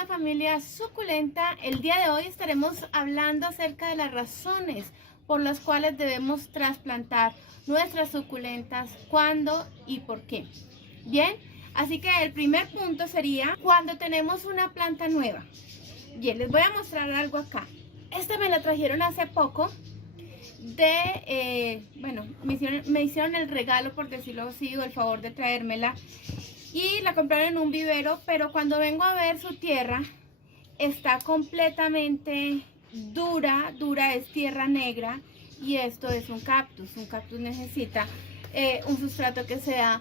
Hola familia suculenta, el día de hoy estaremos hablando acerca de las razones por las cuales debemos trasplantar nuestras suculentas, cuándo y por qué. Bien, así que el primer punto sería cuando tenemos una planta nueva. Bien, les voy a mostrar algo acá. Esta me la trajeron hace poco bueno, me hicieron el regalo, por decirlo así, o el favor de traérmela. Y la compraron en un vivero, pero cuando vengo a ver su tierra, está completamente dura, es tierra negra, y esto es un cactus. Un cactus necesita un sustrato que sea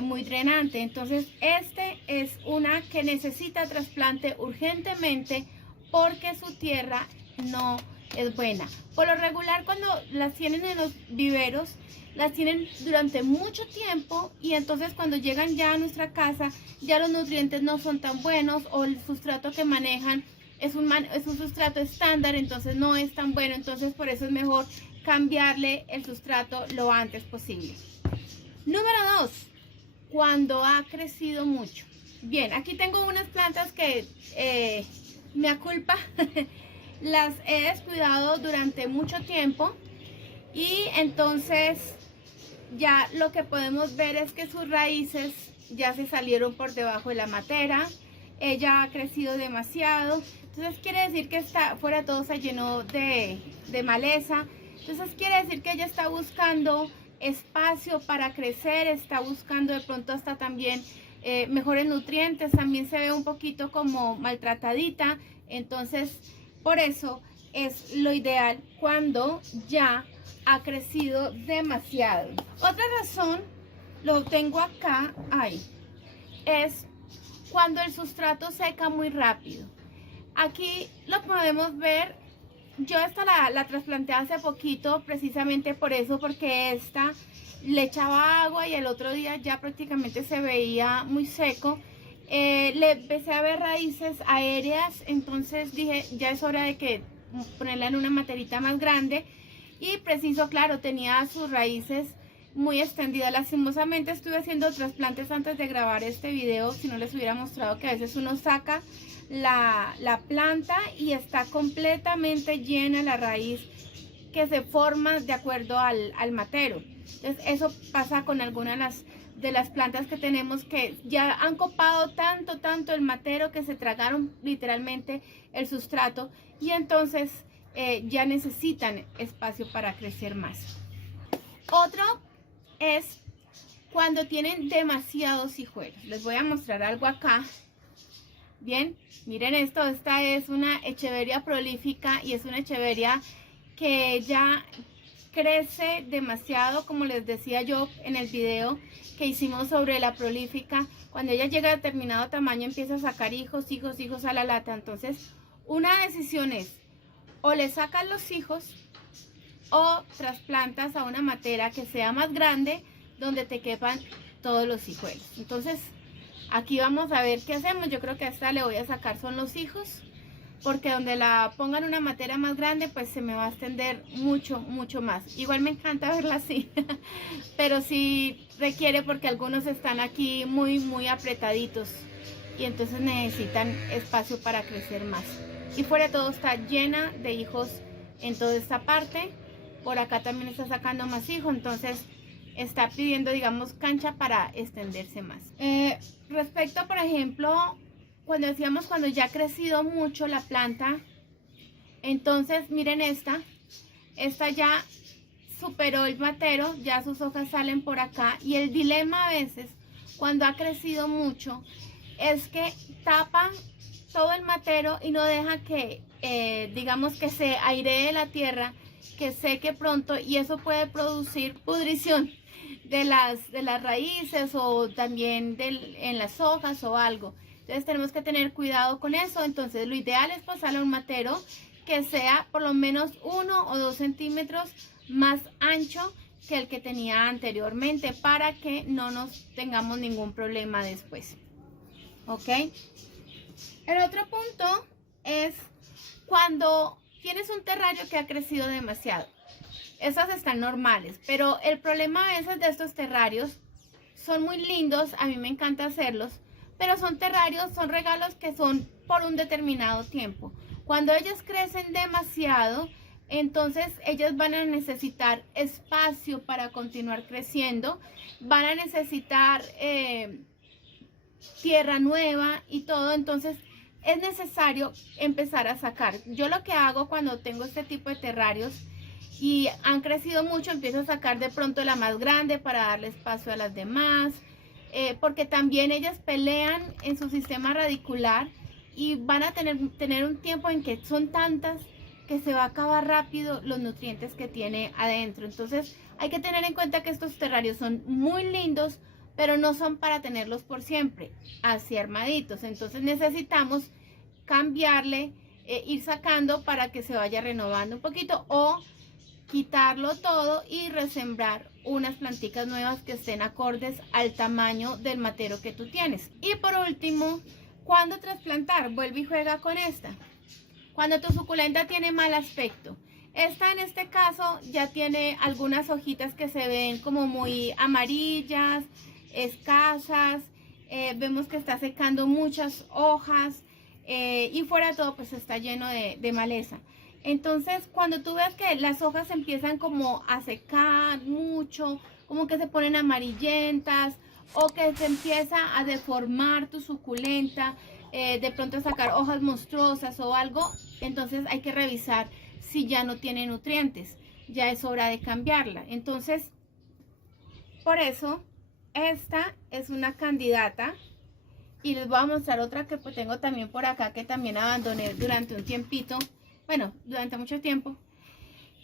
muy drenante. Entonces este es una que necesita trasplante urgentemente porque su tierra no es buena. Por lo regular, cuando las tienen en los viveros, las tienen durante mucho tiempo, y entonces cuando llegan ya a nuestra casa, ya los nutrientes no son tan buenos, o el sustrato que manejan es un sustrato estándar, entonces no es tan bueno. Entonces por eso es mejor cambiarle el sustrato lo antes posible. Número 2, cuando ha crecido mucho. Bien, aquí tengo unas plantas que me aculpa las he descuidado durante mucho tiempo, y entonces ya lo que podemos ver es que sus raíces ya se salieron por debajo de la matera. Ella ha crecido demasiado, entonces quiere decir que está fuera, todo se llenó de maleza. Entonces quiere decir que ella está buscando espacio para crecer, está buscando de pronto hasta también mejores nutrientes. También se ve un poquito como maltratadita, entonces por eso es lo ideal cuando ya ha crecido demasiado. Otra razón, lo tengo acá, es cuando el sustrato seca muy rápido. Aquí lo podemos ver. Yo esta la trasplanté hace poquito, precisamente por eso, porque esta le echaba agua y el otro día ya prácticamente se veía muy seco. Le empecé a ver raíces aéreas, entonces dije, ya es hora de que ponerla en una materita más grande. Y preciso, claro, tenía sus raíces muy extendidas. Lastimosamente estuve haciendo trasplantes antes de grabar este video, si no les hubiera mostrado que a veces uno saca la planta y está completamente llena la raíz, que se forma de acuerdo al matero. Entonces eso pasa con algunas de las plantas que tenemos, que ya han copado tanto el matero que se tragaron literalmente el sustrato, y entonces ya necesitan espacio para crecer más. Otro es cuando tienen demasiados hijuelos. Les voy a mostrar algo acá. Bien, miren esto. Esta es una echeveria prolífica, y es una echeveria que ya crece demasiado, como les decía yo en el video que hicimos sobre la prolífica. Cuando ella llega a determinado tamaño empieza a sacar hijos a la lata. Entonces una decisión es: o le sacas los hijos o trasplantas a una matera que sea más grande, donde te quepan todos los hijuelos. Entonces aquí vamos a ver qué hacemos. Yo creo que a esta le voy a sacar son los hijos, porque donde la pongan una matera más grande, pues se me va a extender mucho más. Igual me encanta verla así, pero sí requiere, porque algunos están aquí muy apretaditos, y entonces necesitan espacio para crecer más. Y fuera de todo está llena de hijos en toda esta parte. Por acá también está sacando más hijos, entonces está pidiendo, digamos, cancha para extenderse más. Respecto, por ejemplo, cuando decíamos cuando ya ha crecido mucho la planta, entonces miren esta ya superó el matero, ya sus hojas salen por acá. Y el dilema a veces cuando ha crecido mucho es que tapan todo el matero y no deja que digamos que se airee la tierra, que seque pronto, y eso puede producir pudrición de las raíces, o también en las hojas o algo. Entonces tenemos que tener cuidado con eso. Entonces lo ideal es pasarle a un matero que sea por lo menos 1 o 2 centímetros más ancho que el que tenía anteriormente, para que no nos tengamos ningún problema después. ¿Ok? El otro punto es cuando tienes un terrario que ha crecido demasiado. Esas están normales, pero el problema a veces de estos terrarios, son muy lindos, a mí me encanta hacerlos, pero son terrarios, son regalos que son por un determinado tiempo. Cuando ellas crecen demasiado, entonces ellas van a necesitar espacio para continuar creciendo, van a necesitar tierra nueva y todo, entonces es necesario empezar a sacar. Yo lo que hago cuando tengo este tipo de terrarios y han crecido mucho, empiezo a sacar de pronto la más grande para darle espacio a las demás, porque también ellas pelean en su sistema radicular y van a tener un tiempo en que son tantas que se va a acabar rápido los nutrientes que tiene adentro. Entonces hay que tener en cuenta que estos terrarios son muy lindos, pero no son para tenerlos por siempre, así armaditos. Entonces necesitamos cambiarle, ir sacando para que se vaya renovando un poquito, o quitarlo todo y resembrar unas plantitas nuevas que estén acordes al tamaño del matero que tú tienes. Y por último, ¿cuándo trasplantar? Vuelve y juega con esta. Cuando tu suculenta tiene mal aspecto. Esta en este caso ya tiene algunas hojitas que se ven como muy amarillas, escasas, vemos que está secando muchas hojas y fuera de todo pues está lleno de maleza. Entonces cuando tú ves que las hojas empiezan como a secar mucho, como que se ponen amarillentas o que se empieza a deformar tu suculenta, de pronto a sacar hojas monstruosas o algo, entonces hay que revisar si ya no tiene nutrientes, ya es hora de cambiarla. Entonces por eso esta es una candidata y les voy a mostrar otra que pues tengo también por acá, que también abandoné durante un tiempito, bueno, durante mucho tiempo,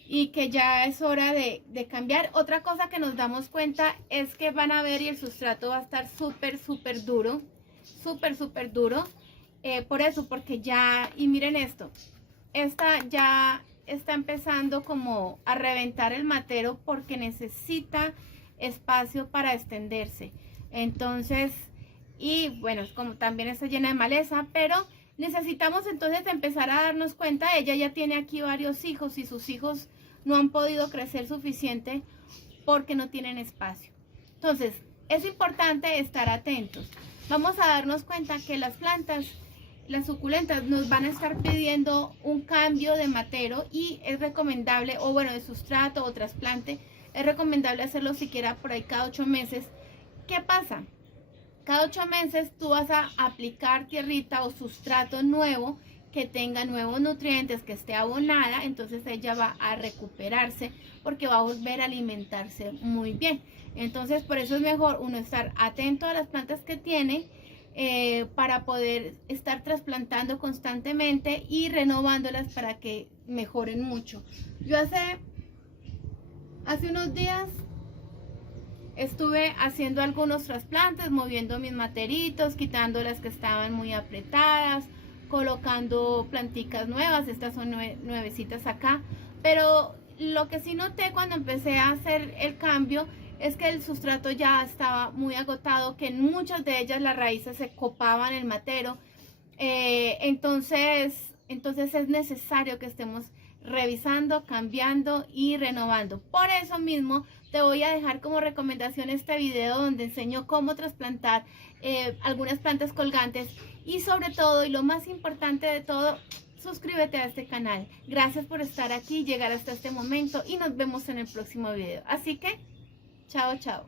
y que ya es hora de cambiar. Otra cosa que nos damos cuenta es que van a ver y el sustrato va a estar súper duro, súper duro, por eso, porque ya, y miren esto, esta ya está empezando como a reventar el matero porque necesita espacio para extenderse. Entonces, y bueno, como también está llena de maleza, pero necesitamos entonces empezar a darnos cuenta. Ella ya tiene aquí varios hijos y sus hijos no han podido crecer suficiente porque no tienen espacio. Entonces, es importante estar atentos. Vamos a darnos cuenta que las plantas, las suculentas, nos van a estar pidiendo un cambio de matero y es recomendable, o bueno, de sustrato o trasplante, es recomendable hacerlo siquiera por ahí cada 8 meses. ¿Qué pasa? Cada 8 meses tú vas a aplicar tierrita o sustrato nuevo que tenga nuevos nutrientes, que esté abonada, entonces ella va a recuperarse porque va a volver a alimentarse muy bien. Entonces por eso es mejor uno estar atento a las plantas que tiene, para poder estar trasplantando constantemente y renovándolas para que mejoren mucho. Yo hace unos días estuve haciendo algunos trasplantes, moviendo mis materitos, quitando las que estaban muy apretadas, colocando planticas nuevas. Estas son nuevecitas acá, pero lo que sí noté cuando empecé a hacer el cambio es que el sustrato ya estaba muy agotado, que en muchas de ellas las raíces se copaban el matero, entonces es necesario que estemos revisando, cambiando y renovando. Por eso mismo te voy a dejar como recomendación este video donde enseño cómo trasplantar algunas plantas colgantes, y sobre todo, y lo más importante de todo, suscríbete a este canal. Gracias por estar aquí, llegar hasta este momento, y nos vemos en el próximo video. Así que chao, chao.